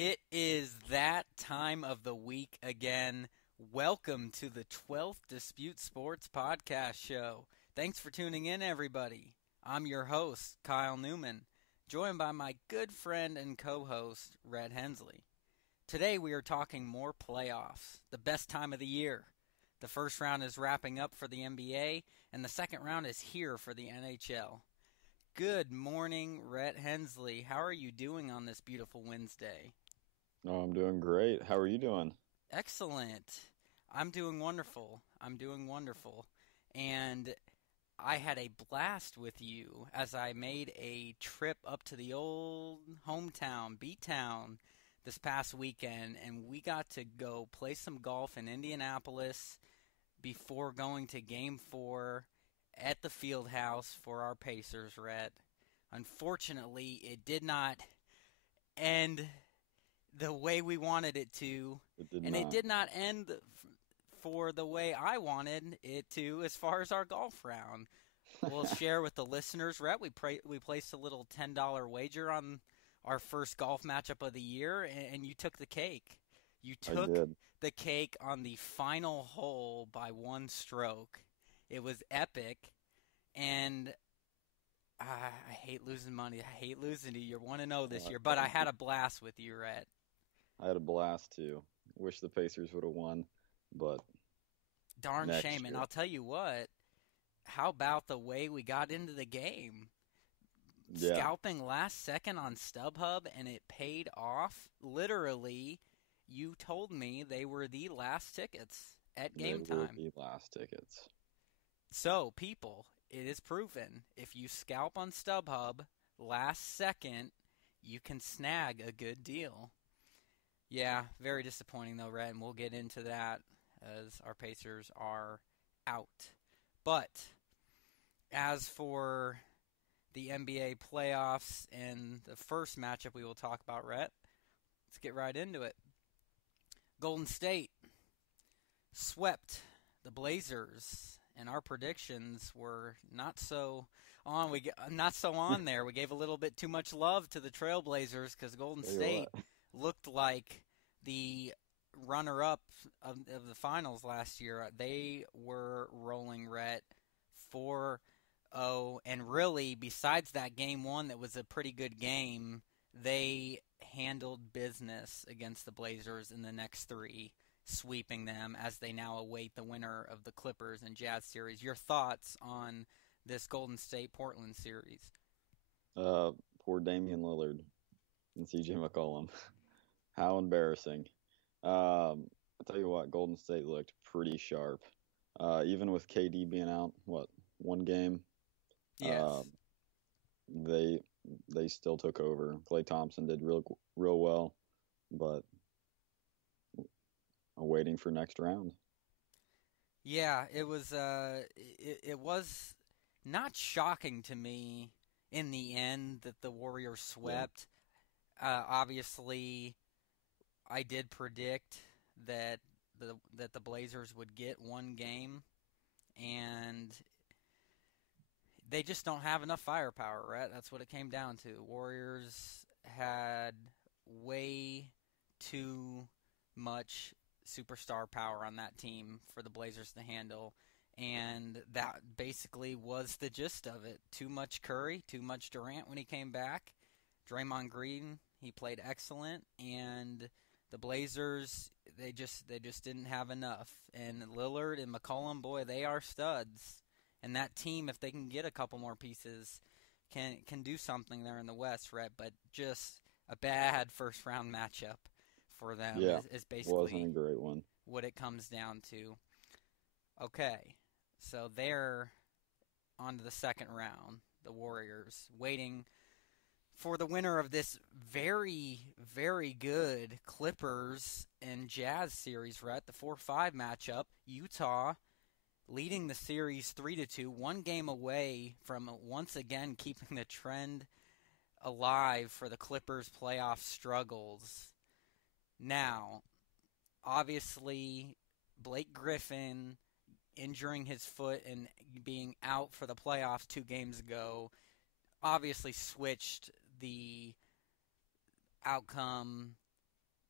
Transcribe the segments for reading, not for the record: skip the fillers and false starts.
It is that time of the week again. Welcome to the 12th Dispute Sports Podcast Show. Thanks for tuning in, everybody. I'm your host, Kyle Neumann, joined by my good friend and co-host, Rhett Hensley. Today we are talking more playoffs, the best time of the year. The first round is wrapping up for the NBA, and the second round is here for the NHL. Good morning, Rhett Hensley. How are you doing on this beautiful Wednesday? Oh, I'm doing great. How are you doing? Excellent. I'm doing wonderful. And I had a blast with you as I made a trip up to the old hometown, B-Town, this past weekend, and we got to go play some golf in Indianapolis before going to Game 4 at the field house for our Pacers, Rhett. Unfortunately, it did not end the way we wanted it to, It did and not. it did not end for the way I wanted it to as far as our golf round. We'll share with the listeners, Rhett, we placed a little $10 wager on our first golf matchup of the year, and you took the cake. You took the cake on the final hole by one stroke. It was epic, and I hate losing money. I hate losing to you. You're 1-0 this year, but I had a blast with you, Rhett. I had a blast too. Wish the Pacers would have won, but darn shame. And I'll tell you what, how about the way we got into the game? Yeah. Scalping last second on StubHub, and it paid off. Literally, you told me they were the last tickets at game time. They were the last tickets. So, people, it is proven. If you scalp on StubHub last second, you can snag a good deal. Yeah, very disappointing though, Rhett, and we'll get into that as our Pacers are out. But as for the NBA playoffs and the first matchup we will talk about, Rhett, let's get right into it. Golden State swept the Blazers, and our predictions were not so on. There. We gave a little bit too much love to the Trailblazers because Golden State looked like the runner-up of the finals last year. They were rolling, Rhett, 4-0, and really, besides that game one that was a pretty good game, they handled business against the Blazers in the next three, sweeping them as they now await the winner of the Clippers and Jazz series. Your thoughts on this Golden State-Portland series? Poor Damian Lillard and CJ McCollum. How embarrassing. I'll tell you what, Golden State looked pretty sharp. Even with KD being out, one game? Yes. They still took over. Klay Thompson did real well, but I'm waiting for next round. Yeah, it was it was not shocking to me in the end that the Warriors swept. Yeah. Obviously, I did predict that the Blazers would get one game, and they just don't have enough firepower, right? That's what it came down to. Warriors had way too much superstar power on that team for the Blazers to handle, and that basically was the gist of it. Too much Curry, too much Durant when he came back. Draymond Green, he played excellent, and the Blazers, they just didn't have enough. And Lillard and McCollum, boy, they are studs. And that team, if they can get a couple more pieces, can do something there in the West, right? But just a bad first-round matchup for them is basically wasn't a great one. What it comes down to. Okay, so they're on to the second round, the Warriors, waiting for the winner of this very, very good Clippers and Jazz series, right? The 4-5 matchup. Utah leading the series 3-2, one game away from once again keeping the trend alive for the Clippers' playoff struggles. Now, obviously, Blake Griffin injuring his foot and being out for the playoffs 2 games ago obviously switched the outcome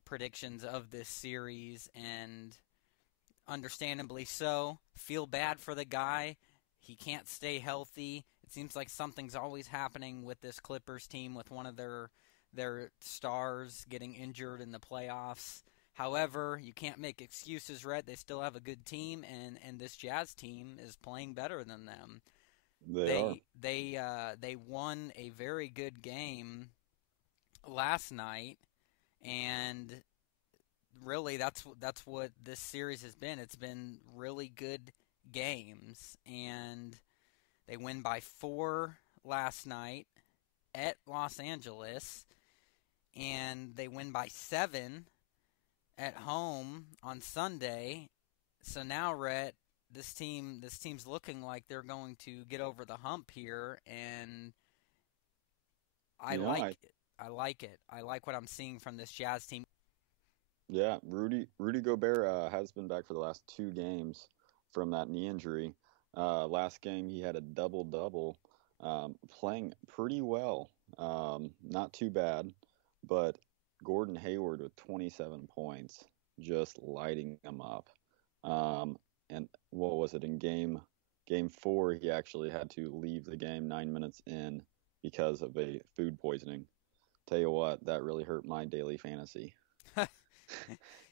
predictions of this series, and understandably so. Feel bad for the guy. He can't stay healthy. It seems like something's always happening with this Clippers team, with one of their stars getting injured in the playoffs. However, you can't make excuses, Rhett. They still have a good team, and this Jazz team is playing better than them. They won a very good game last night, and really that's what this series has been. It's been really good games, and they win by 4 last night at Los Angeles, and they win by 7 at home on Sunday. So now, Rhett, this team's looking like they're going to get over the hump here, and I like it. I like what I'm seeing from this Jazz team. Yeah, Rudy Gobert has been back for the last 2 games from that knee injury. Last game he had a double-double, playing pretty well. Not too bad, but Gordon Hayward with 27 points, just lighting them up. And what was it, in game 4, he actually had to leave the game 9 minutes in because of a food poisoning. Tell you what, that really hurt my daily fantasy.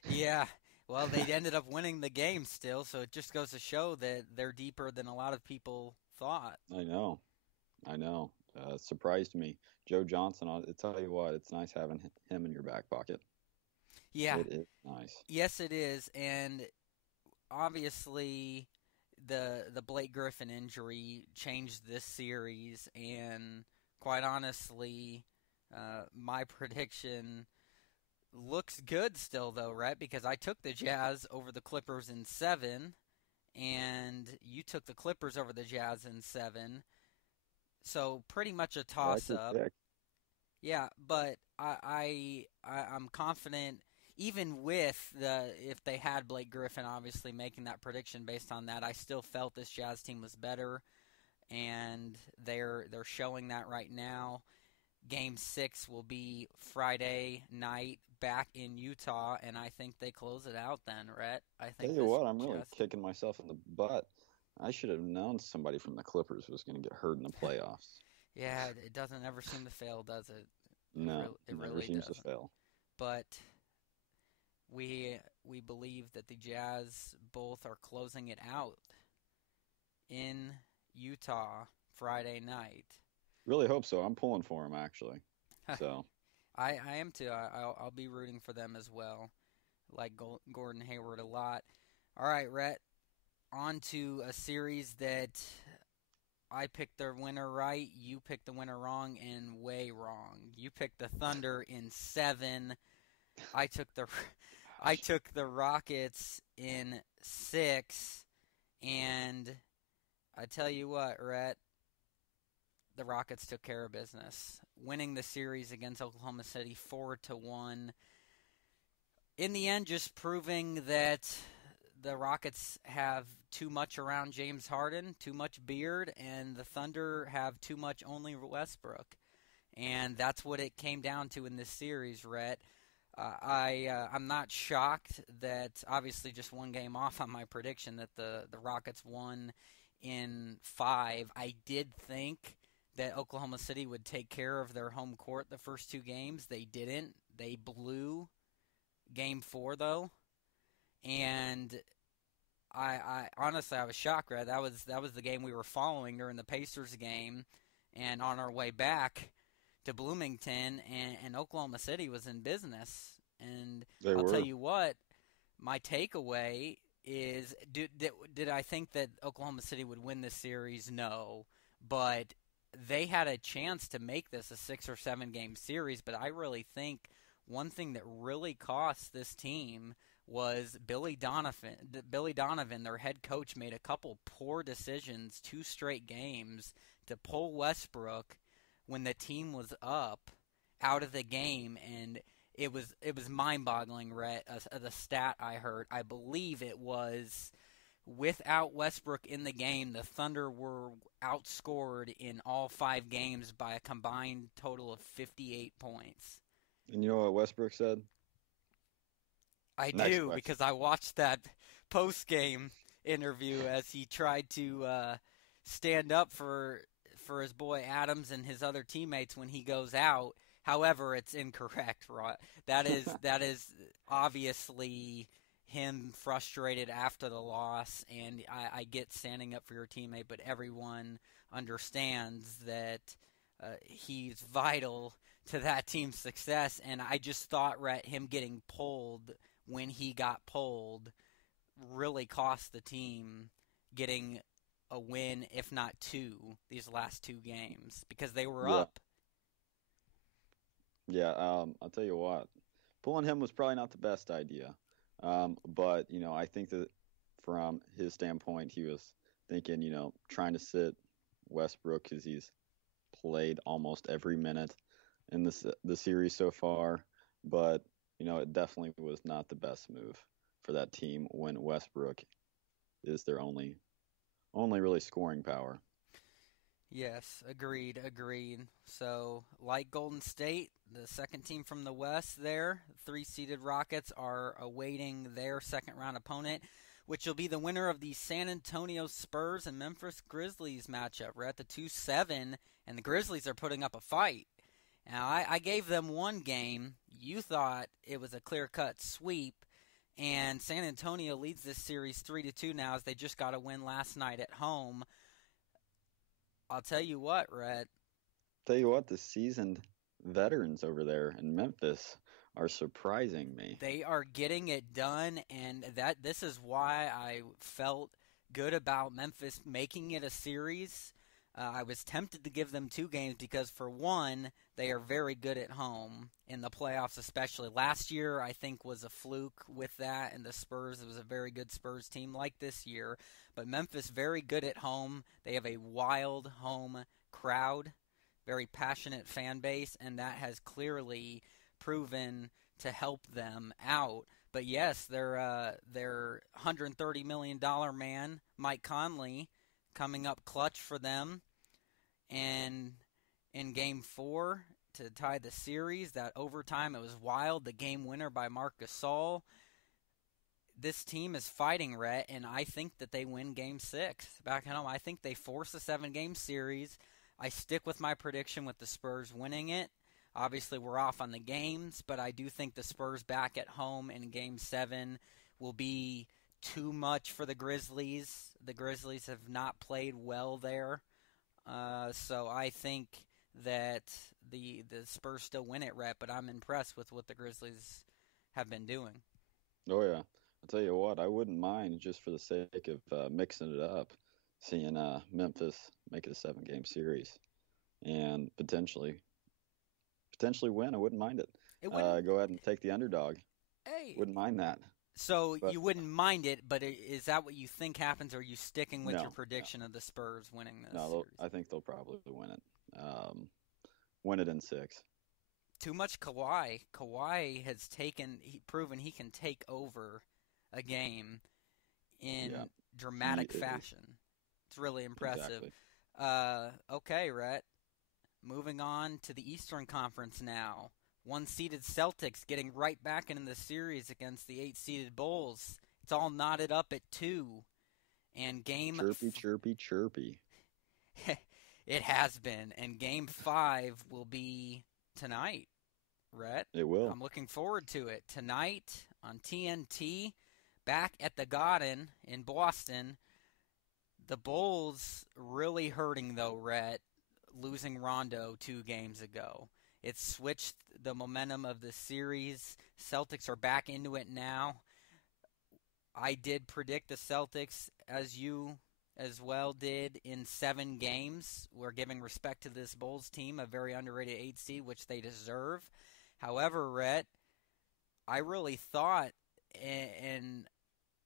Yeah, well, they ended up winning the game still, so it just goes to show that they're deeper than a lot of people thought. I know. Surprised me. Joe Johnson, I'll tell you what, it's nice having him in your back pocket. Yeah. It is nice. Yes, it is, and obviously the Blake Griffin injury changed this series, and quite honestly, my prediction looks good still, though, Rhett, because I took the Jazz over the Clippers in 7, and you took the Clippers over the Jazz in 7. So pretty much a toss-up. Yeah, but I'm confident, even with if they had Blake Griffin obviously making that prediction based on that, I still felt this Jazz team was better, and they're showing that right now. Game 6 will be Friday night back in Utah, and I think they close it out then, Rhett. I think. Tell you what, I'm really kicking myself in the butt. I should have known somebody from the Clippers was going to get hurt in the playoffs. Yeah, it doesn't ever seem to fail, does it? No, it never really seems doesn't. to fail. But we believe that the Jazz both are closing it out in Utah Friday night. Really hope so. I'm pulling for them, actually. So I am too. I'll be rooting for them as well. Like Gordon Hayward a lot. All right, Rhett. On to a series that I picked the winner right, you picked the winner wrong, and way wrong. You picked the Thunder in 7. I took the Rockets in 6, and I tell you what, Rhett, the Rockets took care of business, winning the series against Oklahoma City 4-1. In the end, just proving that the Rockets have too much around James Harden, too much beard, and the Thunder have too much only Westbrook. And that's what it came down to in this series, Rhett. I'm not shocked that, obviously just one game off on my prediction, that the Rockets won in 5. I did think that Oklahoma City would take care of their home court the first 2 games. They didn't. They blew Game 4, though. And I honestly, I was shocked, Red. That was the game we were following during the Pacers game, and on our way back to Bloomington, and Oklahoma City was in business. And I'll tell you what, my takeaway is, did I think that Oklahoma City would win this series? No, but they had a chance to make this a 6 or 7 game series. But I really think one thing that really cost this team was Billy Donovan, their head coach, made a couple poor decisions 2 straight games to pull Westbrook when the team was up out of the game, and it was mind-boggling, Rhett. The stat I heard, I believe it was, without Westbrook in the game, the Thunder were outscored in all 5 games by a combined total of 58 points. And you know what Westbrook said? I Next do, question. because I watched that post-game interview as he tried to stand up for his boy Adams and his other teammates when he goes out. However, it's incorrect, right? That is obviously him frustrated after the loss, and I get standing up for your teammate, but everyone understands that he's vital to that team's success, and I just thought, Rhett, him getting pulled when he got pulled really cost the team getting a win, if not two, these last two games, because they were up. Yeah, I'll tell you what, pulling him was probably not the best idea. But, I think that from his standpoint, he was thinking, trying to sit Westbrook because he's played almost every minute in the series so far. But, it definitely was not the best move for that team when Westbrook is their only really scoring power. Yes, agreed. So, like Golden State, the second team from the West there, 3-seeded Rockets are awaiting their second-round opponent, which will be the winner of the San Antonio Spurs and Memphis Grizzlies matchup. We're at the 2-7, and the Grizzlies are putting up a fight. Now, I gave them one game. You thought it was a clear-cut sweep, and San Antonio leads this series 3-2 now as they just got a win last night at home. I'll tell you what, Rhett. The seasoned veterans over there in Memphis are surprising me. They are getting it done, and this is why I felt good about Memphis making it a series. I was tempted to give them 2 games because, for one, they are very good at home in the playoffs, especially. Last year, I think, was a fluke with that, and the Spurs, it was a very good Spurs team like this year. But Memphis, very good at home. They have a wild home crowd, very passionate fan base, and that has clearly proven to help them out. But yes, their $130 million man, Mike Conley, coming up clutch for them. And in Game 4 to tie the series, that overtime, it was wild. The game winner by Marc Gasol. This team is fighting, Rhett, and I think that they win Game 6 back at home. I think they force a 7-game series. I stick with my prediction with the Spurs winning it. Obviously, we're off on the games, but I do think the Spurs back at home in Game 7 will be too much for the Grizzlies. The Grizzlies have not played well there. So I think that the Spurs still win it, Rhett, but I'm impressed with what the Grizzlies have been doing. Oh, yeah. I'll tell you what, I wouldn't mind, just for the sake of mixing it up, seeing Memphis make it a 7-game series and potentially win. I wouldn't mind it. Go ahead and take the underdog. Hey. Wouldn't mind that. So you wouldn't mind it, but is that what you think happens, or are you sticking with your prediction of the Spurs winning this series? I think they'll probably win it. Win it in 6. Too much Kawhi. Kawhi has proven he can take over a game in dramatic fashion. It's really impressive. Exactly. Okay, Rhett. Moving on to the Eastern Conference now. 1-seeded Celtics getting right back into the series against the 8-seeded Bulls. It's all knotted up at 2. And game... Chirpy. It has been. And Game 5 will be tonight, Rhett. It will. I'm looking forward to it. Tonight on TNT, back at the Garden in Boston. The Bulls really hurting, though, Rhett, losing Rondo 2 games ago. It switched the momentum of the series. Celtics are back into it now. I did predict the Celtics, as you as well did, in 7 games. We're giving respect to this Bulls team, a very underrated 8 seed, which they deserve. However, Rhett, I really thought, and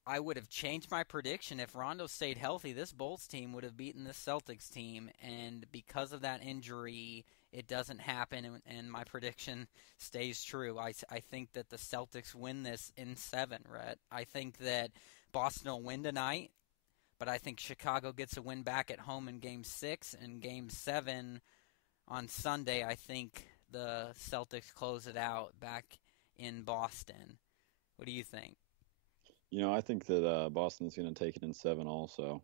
I would have changed my prediction if Rondo stayed healthy. This Bulls team would have beaten this Celtics team, and because of that injury, it doesn't happen, and my prediction stays true. I think that the Celtics win this in 7, Rhett. I think that Boston will win tonight, but I think Chicago gets a win back at home in Game 6, and Game 7 on Sunday, I think the Celtics close it out back in Boston. What do you think? I think that Boston's going to take it in 7 also.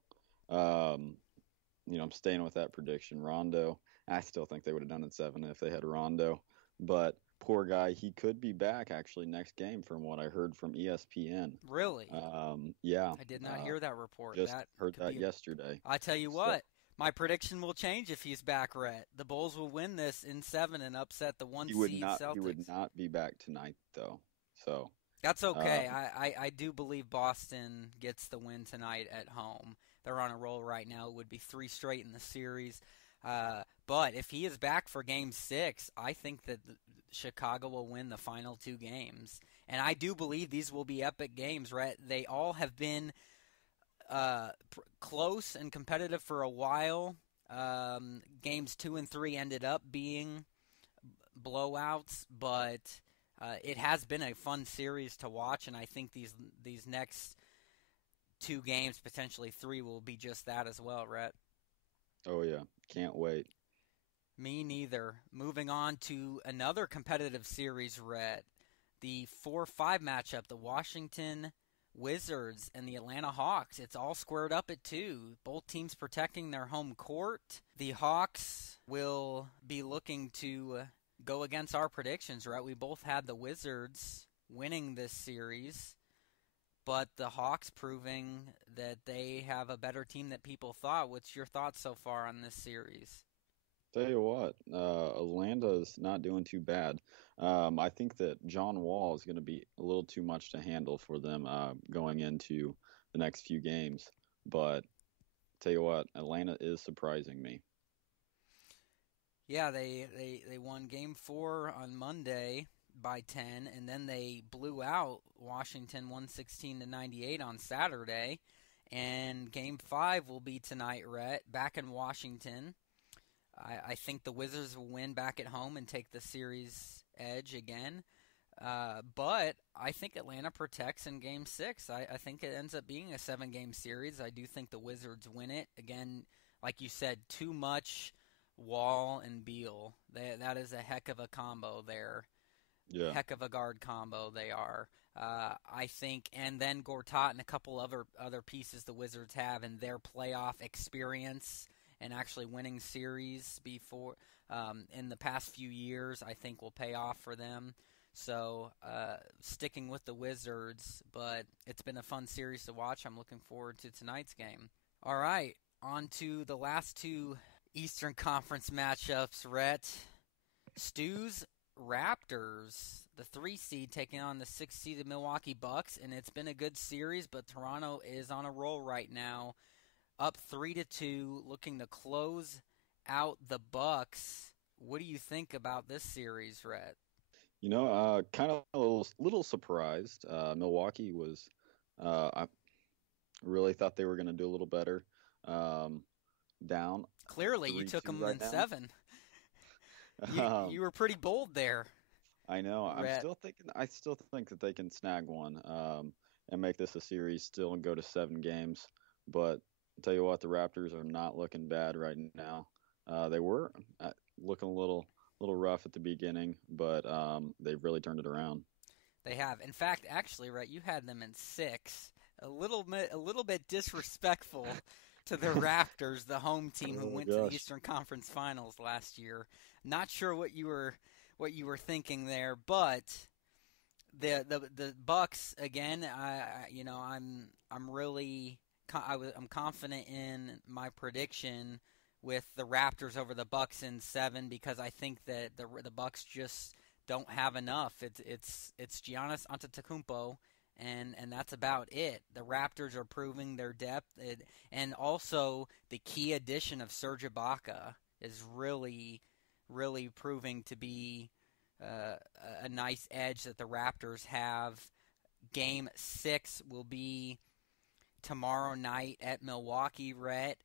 Um, I'm staying with that prediction. Rondo, I still think they would have done it 7 if they had Rondo. But poor guy, he could be back actually next game from what I heard from ESPN. Really? Yeah. I did not hear that report. Just That heard could that be. yesterday. I tell you So what, my prediction will change if he's back, Rhett. The Bulls will win this in 7 and upset the one seed Celtics. he would not be back tonight though. So That's okay. um, I do believe Boston gets the win tonight at home. They're on a roll right now. It would be 3 straight in the series. But if he is back for Game 6, I think that Chicago will win the final 2 games. And I do believe these will be epic games, Rhett. They all have been close and competitive for a while. Games 2 and 3 ended up being blowouts, but it has been a fun series to watch, and I think these next 2 games, potentially 3, will be just that as well, Rhett. oh yeah, can't wait. Me neither. Moving on to another competitive series, Rhett. The 4-5 matchup, the Washington Wizards and the Atlanta Hawks. It's all squared up at 2. Both teams protecting their home court. The Hawks will be looking to go against our predictions, right? We both had the Wizards winning this series, but the Hawks proving that they have a better team than people thought. What's your thoughts so far on this series? Tell you what, Atlanta's not doing too bad. I think that John Wall is going to be a little too much to handle for them going into the next few games. But tell you what, Atlanta is surprising me. Yeah, they won Game 4 on Monday by 10, and then they blew out Washington 116-98 on Saturday. And Game 5 will be tonight, Rhett, back in Washington. I think the Wizards will win back at home and take the series edge again. But I think Atlanta protects in Game 6. I think it ends up being a 7-game series. I do think the Wizards win it. Again, like you said, too much Wall and Beal. That is a heck of a combo there. Yeah. Heck of a guard combo they are. I think, and then Gortat and a couple other pieces the Wizards have in their playoff experience and actually winning series before in the past few years, I think will pay off for them. So sticking with the Wizards, but it's been a fun series to watch. I'm looking forward to tonight's game. All right, on to the last 2 Eastern Conference matchups, Rhett. Stu's Raptors, the 3 seed taking on the 6 seeded Milwaukee Bucks, and it's been a good series, but Toronto is on a roll right now. Up 3-2, looking to close out the Bucks. What do you think about this series, Rhett? Kind of a little surprised. Milwaukee was, I really thought they were going to do a little better. Down. Clearly, you took them right in now. 7. You were pretty bold there. I know. Rhett. I still think that they can snag one and make this a series still and go to 7 games. But I'll tell you what, the Raptors are not looking bad right now. They were looking a little rough at the beginning, but they've really turned it around. They have. In fact, actually, Rhett, you had them in 6. A little bit disrespectful to the Raptors, the home team who went to the Eastern Conference Finals last year. Not sure what you were thinking there, but the Bucks again. I'm confident in my prediction with the Raptors over the Bucks in 7 because I think that the Bucks just don't have enough. It's Giannis Antetokounmpo, and that's about it. The Raptors are proving their depth, and also the key addition of Serge Ibaka is really proving to be a nice edge that the Raptors have. Game 6 will be tomorrow night at Milwaukee, Rhett.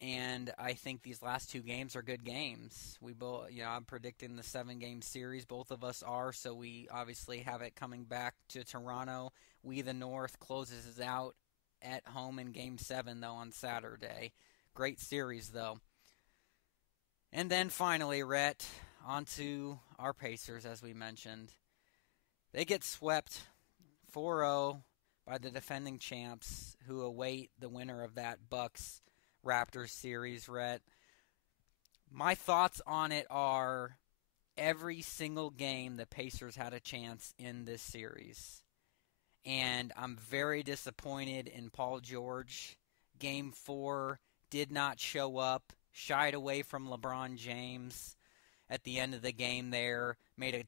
And I think these last 2 games are good games. We both, I'm predicting the 7-game series. Both of us are, so we obviously have it coming back to Toronto. We, the North, closes us out at home in Game 7, though, on Saturday. Great series, though. And then finally, Rhett, on to our Pacers, as we mentioned. They get swept 4-0 by the defending champs who await the winner of that Bucks-Raptors series, Rhett. My thoughts on it are every single game the Pacers had a chance in this series. And I'm very disappointed in Paul George. Game 4 did not show up, shied away from LeBron James at the end of the game there, made a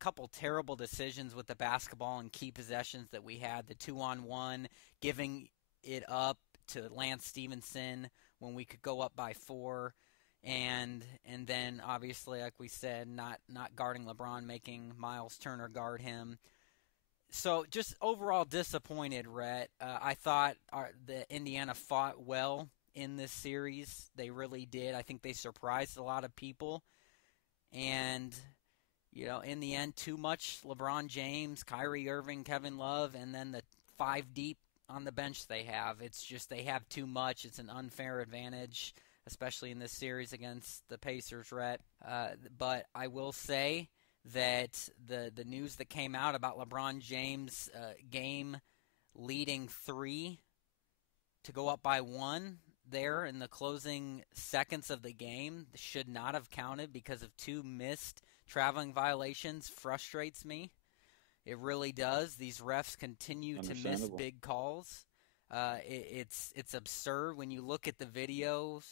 couple terrible decisions with the basketball and key possessions that we had, the 2-on-1, giving it up to Lance Stevenson when we could go up by 4. And then, obviously, like we said, not guarding LeBron, making Miles Turner guard him. So just overall disappointed, Rhett. I thought the Indiana fought well in this series. They really did. I think they surprised a lot of people. And, in the end, too much LeBron James, Kyrie Irving, Kevin Love, and then the 5 deep on the bench they have. It's just they have too much. It's an unfair advantage, especially in this series against the Pacers, Rhett. But I will say that the news that came out about LeBron James' game-leading 3 to go up by 1 there in the closing seconds of the game should not have counted because of 2 missed traveling violations frustrates me. It really does. These refs continue to miss big calls. It's absurd when you look at the videos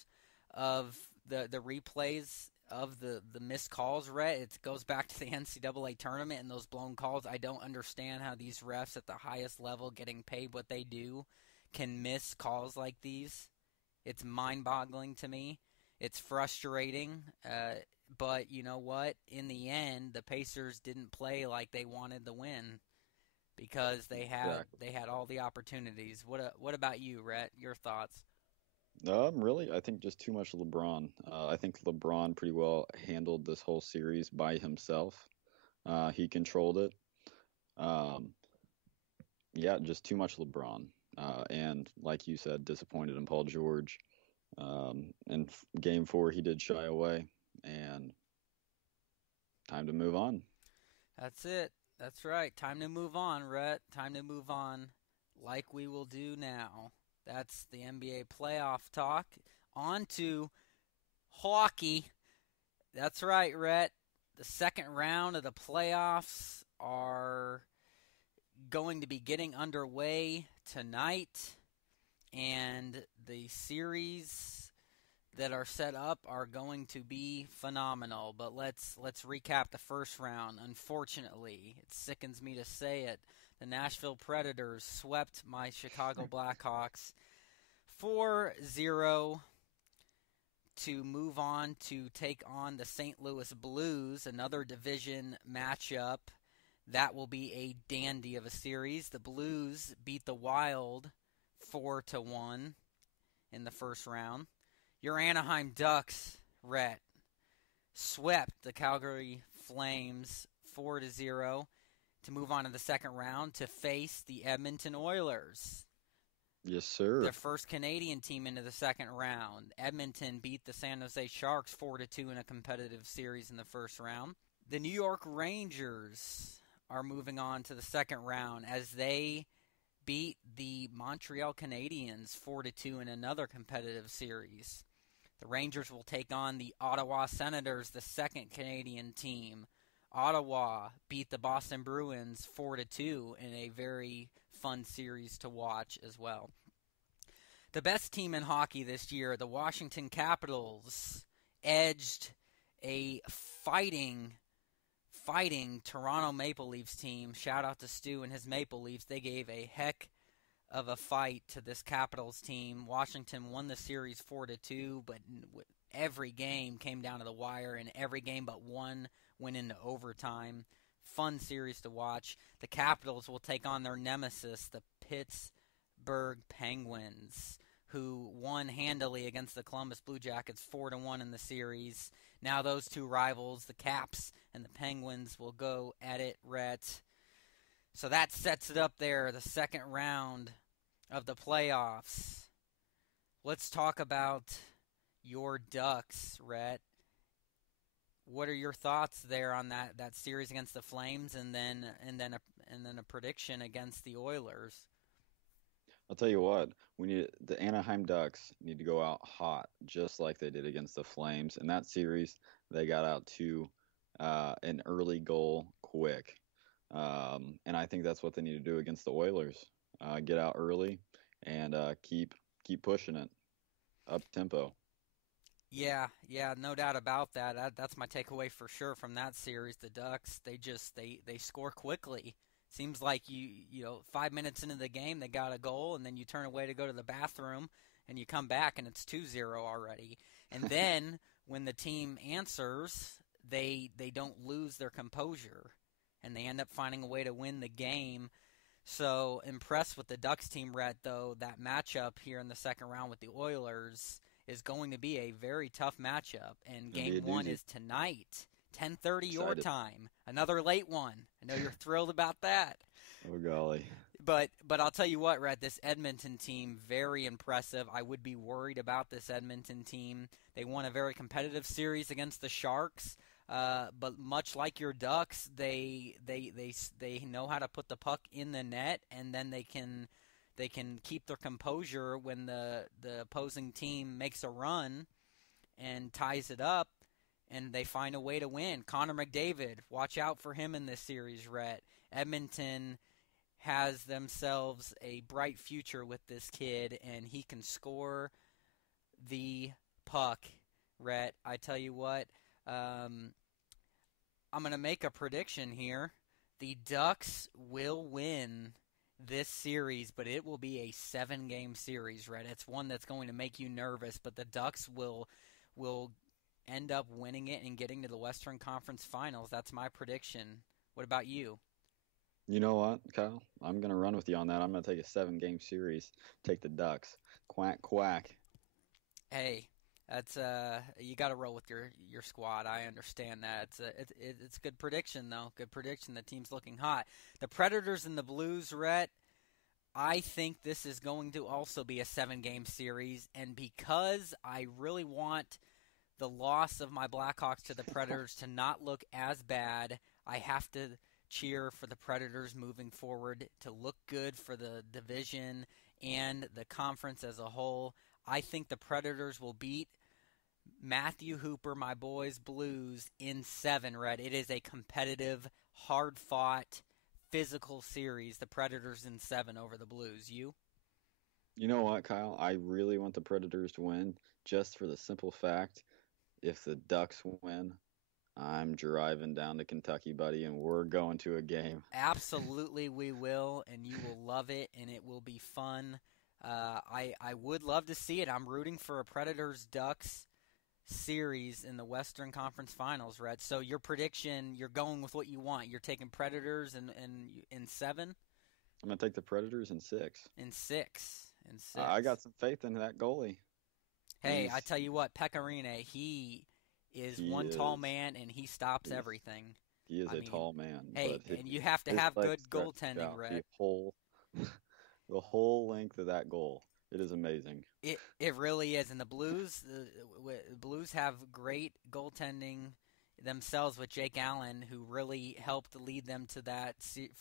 of the replays of the missed calls, Rhett. It goes back to the NCAA tournament and those blown calls. I don't understand how these refs at the highest level getting paid what they do can miss calls like these. It's mind-boggling to me. It's frustrating, but you know what? In the end, the Pacers didn't play like they wanted to win because they had all the opportunities. What about you, Rhett? Your thoughts? Really, I think just too much LeBron. I think LeBron pretty well handled this whole series by himself. He controlled it. Just too much LeBron. And like you said, disappointed in Paul George. In Game 4, he did shy away, and time to move on. That's it. That's right. Time to move on, Rhett. Time to move on like we will do now. That's the NBA playoff talk. On to hockey. That's right, Rhett. The second round of the playoffs are going to be getting underway tonight, and the series that are set up are going to be phenomenal. But let's recap the first round. Unfortunately, it sickens me to say it, the Nashville Predators swept my Chicago Blackhawks 4-0 to move on to take on the St. Louis Blues, another division matchup. That will be a dandy of a series. The Blues beat the Wild 4-1 in the first round. Your Anaheim Ducks, Rhett, swept the Calgary Flames 4-0 to move on to the second round to face the Edmonton Oilers. Yes, sir. Their first Canadian team into the second round. Edmonton beat the San Jose Sharks 4-2 in a competitive series in the first round. The New York Rangers are moving on to the second round as they beat the Montreal Canadiens 4-2 in another competitive series. The Rangers will take on the Ottawa Senators, the second Canadian team. Ottawa beat the Boston Bruins 4-2 in a very fun series to watch as well. The best team in hockey this year, the Washington Capitals, edged a fighting Toronto Maple Leafs team. Shout out to Stu and his Maple Leafs. They gave a heck of a fight to this Capitals team. Washington won the series 4-2, but every game came down to the wire, and every game but one went into overtime. Fun series to watch. The Capitals will take on their nemesis, the Pittsburgh Penguins, who won handily against the Columbus Blue Jackets 4-1 in the series. Now those two rivals, the Caps and the Penguins, will go at it, Rhett. So that sets it up there, the second round of the playoffs. Let's talk about your Ducks, Rhett. What are your thoughts there on that series against the Flames, and then a prediction against the Oilers? I'll tell you what, the Anaheim Ducks need to go out hot, just like they did against the Flames. In that series, they got out to an early goal quick, and I think that's what they need to do against the Oilers. Get out early and keep pushing it up tempo. Yeah, no doubt about that. That's my takeaway for sure from that series. The Ducks, they score quickly. Seems like you know 5 minutes into the game they got a goal, and then you turn away to go to the bathroom, and you come back and it's 2-0 already. And then when the team answers, they don't lose their composure, and they end up finding a way to win the game. So impressed with the Ducks team, Rhett, though. That matchup here in the second round with the Oilers is going to be a very tough matchup, and Game 1 is tonight, 10:30 your time. Another late one. I know you're thrilled about that. Oh, golly. But I'll tell you what, Rhett, this Edmonton team, very impressive. I would be worried about this Edmonton team. They won a very competitive series against the Sharks, but much like your Ducks, they know how to put the puck in the net, and then they can keep their composure when the opposing team makes a run and ties it up, and they find a way to win. Connor McDavid, watch out for him in this series, Rhett. Edmonton has themselves a bright future with this kid, and he can score the puck, Rhett. I tell you what, I'm going to make a prediction here. The Ducks will win this series, but it will be a 7-game series, Rhett. It's one that's going to make you nervous, but the Ducks will end up winning it and getting to the Western Conference Finals. That's my prediction. What about you? You know what, Kyle? I'm going to run with you on that. I'm going to take a 7-game series. Take the Ducks. Quack, quack. Hey, that's you got to roll with your squad. I understand that. It's a good prediction, though. Good prediction. The team's looking hot. The Predators and the Blues, Rhett, I think this is going to also be a 7-game series, and because I really want the loss of my Blackhawks to the Predators to not look as bad, I have to cheer for the Predators moving forward to look good for the division and the conference as a whole. I think the Predators will beat Matthew Hooper, my boys, Blues, in 7, Red. It is a competitive, hard-fought, physical series. The Predators in 7 over the Blues. You? You know what, Kyle? I really want the Predators to win just for the simple fact, if the Ducks win, I'm driving down to Kentucky, buddy, and we're going to a game. Absolutely we will, and you will love it, and it will be fun. I would love to see it. I'm rooting for a Predators-Ducks series in the Western Conference Finals, Red. So your prediction, you're going with what you want. You're taking Predators in 7? I'm going to take the Predators in 6. In 6. I got some faith in that goalie. Hey, I tell you what, Pecorine, he is tall man, and he stops everything. He is a tall man. Hey, and you have to have good goaltending, Red. The whole length of that goal. It is amazing. It really is. And the Blues have great goaltending themselves with Jake Allen, who really helped lead them to that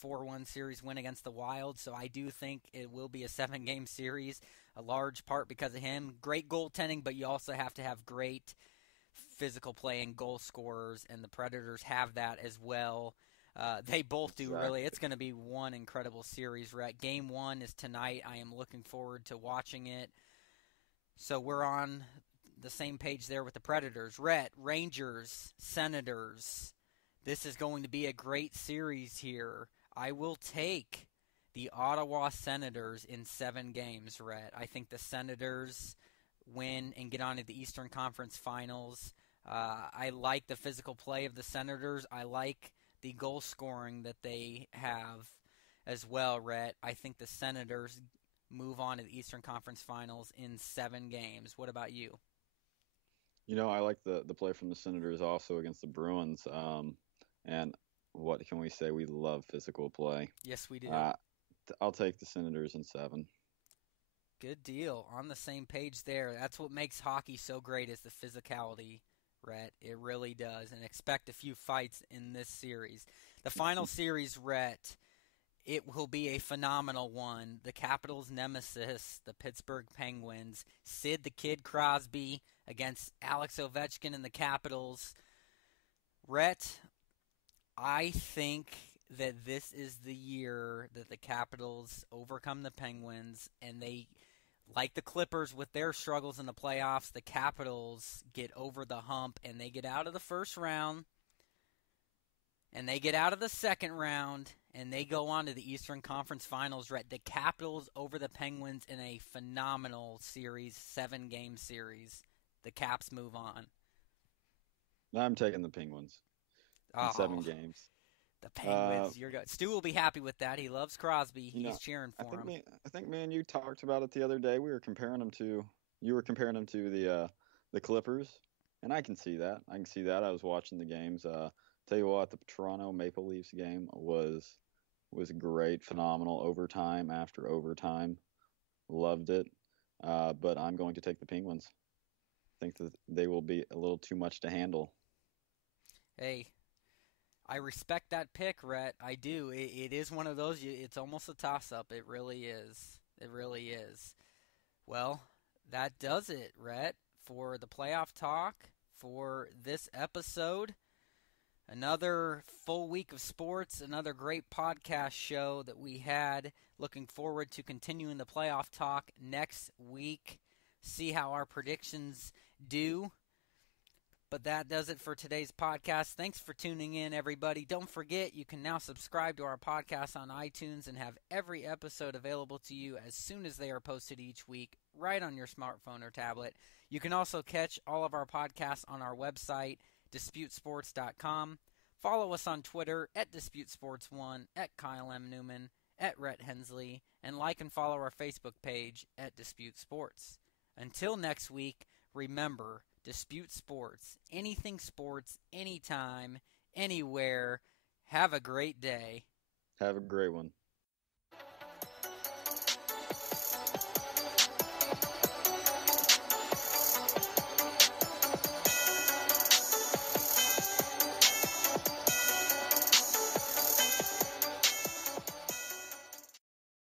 4-1 series win against the Wild. So I do think it will be a 7-game series, a large part because of him. Great goaltending, but you also have to have great physical play and goal scorers, and the Predators have that as well. They both do, really. It's going to be one incredible series, Rhett. Game 1 is tonight. I am looking forward to watching it. So we're on the same page there with the Predators. Rhett, Rangers, Senators. This is going to be a great series here. I will take the Ottawa Senators in 7 games, Rhett. I think the Senators win and get on to the Eastern Conference Finals. I like the physical play of the Senators. I like the goal scoring that they have as well, Rhett. I think the Senators move on to the Eastern Conference Finals in 7 games. What about you? You know, I like the play from the Senators also against the Bruins. And what can we say? We love physical play. Yes, we do. I'll take the Senators in 7. Good deal. On the same page there. That's what makes hockey so great, is the physicality Rhett. It really does. And expect a few fights in this series. The final series, Rhett, it will be a phenomenal one. The Capitals' nemesis, the Pittsburgh Penguins. Sid the Kid Crosby against Alex Ovechkin and the Capitals. Rhett, I think that this is the year that the Capitals overcome the Penguins, and they, like the Clippers with their struggles in the playoffs, the Capitals get over the hump, and they get out of the first round, and they get out of the second round, and they go on to the Eastern Conference Finals. Right, the Capitals over the Penguins in a phenomenal series, 7-game series. The Caps move on. I'm taking the Penguins in 7 games. The Penguins, you're good. Stu will be happy with that. He loves Crosby. He's cheering for him. I think me and you talked about it the other day. You were comparing him to the Clippers, and I can see that. I was watching the games. Tell you what, the Toronto Maple Leafs game was great, phenomenal, overtime after overtime. Loved it. But I'm going to take the Penguins. I think that they will be a little too much to handle. Hey, I respect that pick, Rhett. I do. It is one of those, it's almost a toss-up. It really is. It really is. Well, that does it, Rhett, for the playoff talk for this episode. Another full week of sports, another great podcast show that we had. Looking forward to continuing the playoff talk next week. See how our predictions do. But that does it for today's podcast. Thanks for tuning in, everybody. Don't forget, you can now subscribe to our podcast on iTunes and have every episode available to you as soon as they are posted each week, right on your smartphone or tablet. You can also catch all of our podcasts on our website, DisputeSports.com. Follow us on Twitter at DisputeSports1, at Kyle M. Neumann, at Rhett Hensley, and like and follow our Facebook page at Dispute Sports. Until next week, remember, Dispute Sports. Anything sports, anytime, anywhere. Have a great day. Have a great one.